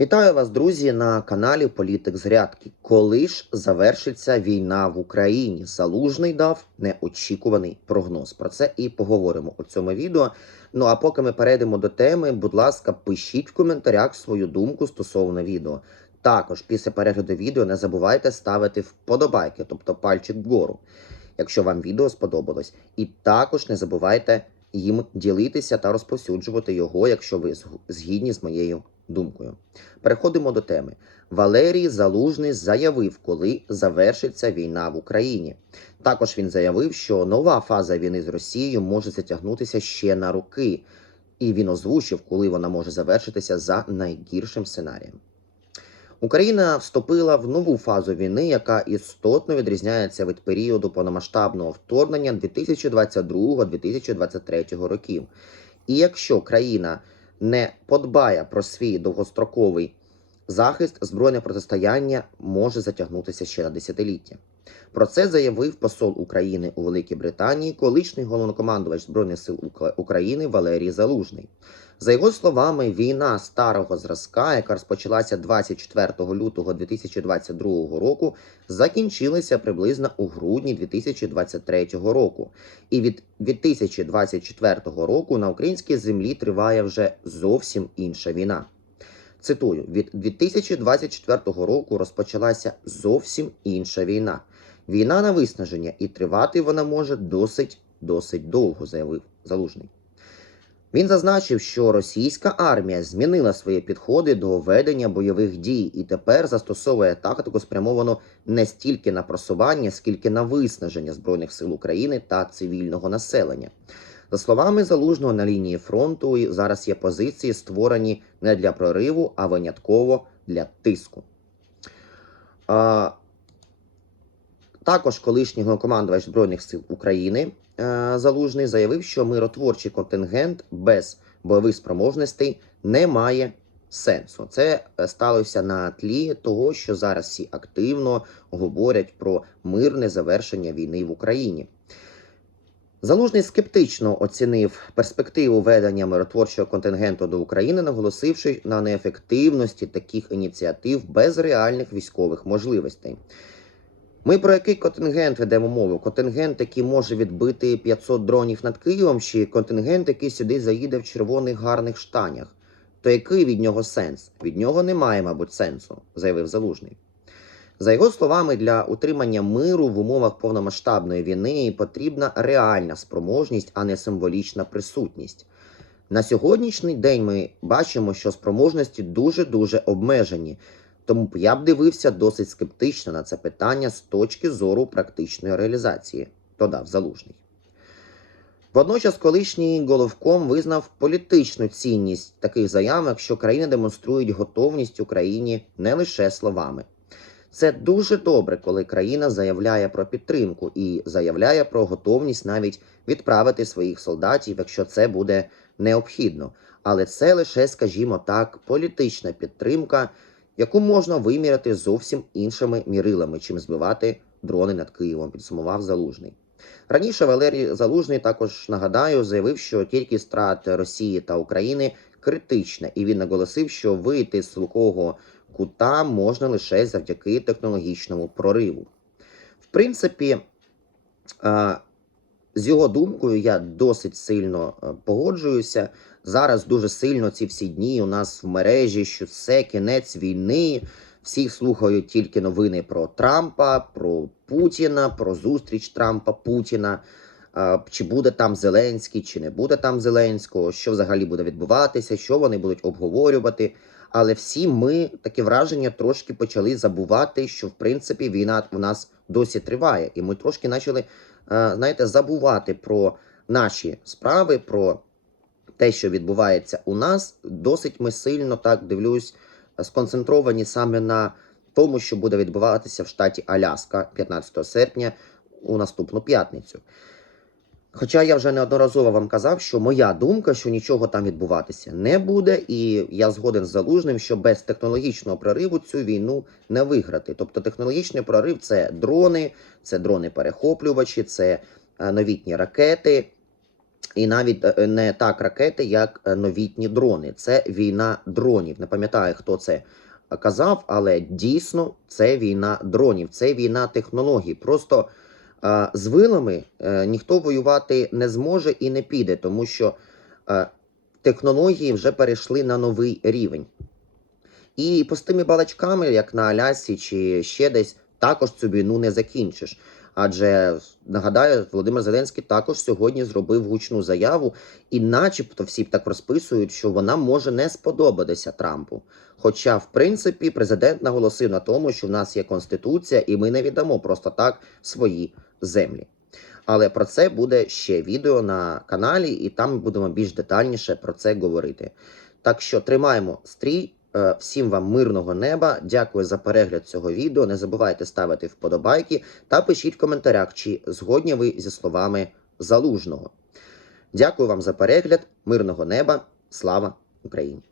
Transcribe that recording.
Вітаю вас, друзі, на каналі Політик з Грядки. Коли ж завершиться війна в Україні? Залужний дав неочікуваний прогноз. Про це і поговоримо у цьому відео. Ну а поки ми перейдемо до теми, будь ласка, пишіть в коментарях свою думку стосовно відео. Також після перегляду відео не забувайте ставити вподобайки, тобто пальчик вгору, якщо вам відео сподобалось. І також не забувайте їм ділитися та розповсюджувати його, якщо ви згідні з моєю думкою. Переходимо до теми. Валерій Залужний заявив, коли завершиться війна в Україні. Також він заявив, що нова фаза війни з Росією може затягнутися ще на роки, і він озвучив, коли вона може завершитися за найгіршим сценарієм. Україна вступила в нову фазу війни, яка істотно відрізняється від періоду повномасштабного вторгнення 2022-2023 років. І якщо країна не подбає про свій довгостроковий захист, збройне протистояння може затягнутися ще на десятиліття. Про це заявив посол України у Великій Британії, колишній головнокомандувач Збройних сил України Валерій Залужний. За його словами, війна старого зразка, яка розпочалася 24 лютого 2022 року, закінчилася приблизно у грудні 2023 року. І від 2024 року на українській землі триває вже зовсім інша війна. Цитую: від 2024 року розпочалася зовсім інша війна. Війна на виснаження, і тривати вона може досить досить довго, заявив Залужний. Він зазначив, що російська армія змінила свої підходи до ведення бойових дій і тепер застосовує тактику, спрямовану не стільки на просування, скільки на виснаження збройних сил України та цивільного населення. За словами залужного на лінії фронту, зараз є позиції, створені не для прориву, а винятково для тиску. Також колишній головнокомандувач Збройних сил України е, Залужний заявив, що миротворчий контингент без бойових спроможностей не має сенсу. Це е, сталося на тлі того, що зараз всі активно говорять про мирне завершення війни в Україні. Залужний скептично оцінив перспективу ведення миротворчого контингенту до України, наголосивши на неефективності таких ініціатив без реальних військових можливостей. Ми про який контингент ведемо мову? Контингент, який може відбити 500 дронів над Києвом, чи контингент, який сюди заїде в червоних гарних штанях? То який від нього сенс? Від нього немає, мабуть, сенсу, заявив Залужний. За його словами, для утримання миру в умовах повномасштабної війни потрібна реальна спроможність, а не символічна присутність. На сьогоднішній день ми бачимо, що спроможності дуже дуже обмежені. Тому я б дивився досить скептично на це питання з точки зору практичної реалізації, додав Залужний. Водночас колишній головком визнав політичну цінність таких заявок, що країни демонструють готовність Україні не лише словами. Це дуже добре, коли країна заявляє про підтримку і заявляє про готовність навіть відправити своїх солдатів, якщо це буде необхідно. Але це лише, скажімо так, політична підтримка, яку можна виміряти зовсім іншими мірилами, чим збивати дрони над Києвом, підсумував Залужний. Раніше Валерій Залужний також нагадаю заявив, що кількість втрат Росії та України критична, і він наголосив, що вийти з слухового кута можна лише завдяки технологічному прориву. В принципі, е, з його думкою я досить сильно е, погоджуюся. Зараз дуже сильно ці всі дні у нас в мережі, що це кінець війни. Всі слухають тільки новини про Трампа, про Путіна, про зустріч Трампа Путіна. Е, Чи буде там Зеленський, чи не буде там Зеленського, що взагалі буде відбуватися, що вони будуть обговорювати. Але всі ми таке враження трошки почали забувати, що в принципі війна в нас досі триває, і ми трошки почали, е, знаєте, забувати про наші справи, про те, що відбувається у нас. Досить ми сильно так дивлюсь, сконцентровані саме на тому, що буде відбуватися в штаті Аляска 15 серпня у наступну п'ятницю. Хоча я вже неодноразово вам казав, що моя думка, що нічого там відбуватися не буде, і я згоден з залужним, що без технологічного прориву цю війну не виграти. Тобто технологічний прорив це дрони, це дрони-перехоплювачі, це е, новітні ракети, І навіть е, не так ракети, як е, новітні дрони. Це війна дронів. Не пам'ятаю, хто це казав, але дійсно це війна дронів, це війна технологій. Просто з вилами е, ніхто воювати не зможе і не піде, тому що е, технології вже перейшли на новий рівень. І пустими балачками, як на Алясі чи ще десь, також цю війну не закінчиш. Адже нагадаю, Володимир Зеленський також сьогодні зробив гучну заяву, і, начебто, всі так розписують, що вона може не сподобатися Трампу. Хоча, в принципі, президент наголосив на тому, що в нас є конституція, і ми не віддамо просто так свої землі. Але про це буде ще відео на каналі, і там будемо більш детальніше про це говорити. Так що тримаємо стрій. Е, Всім вам мирного неба. Дякую за перегляд цього відео. Не забувайте ставити вподобайки та пишіть в коментарях, чи згодні ви зі словами залужного. Дякую вам за перегляд. Мирного неба. Слава Україні!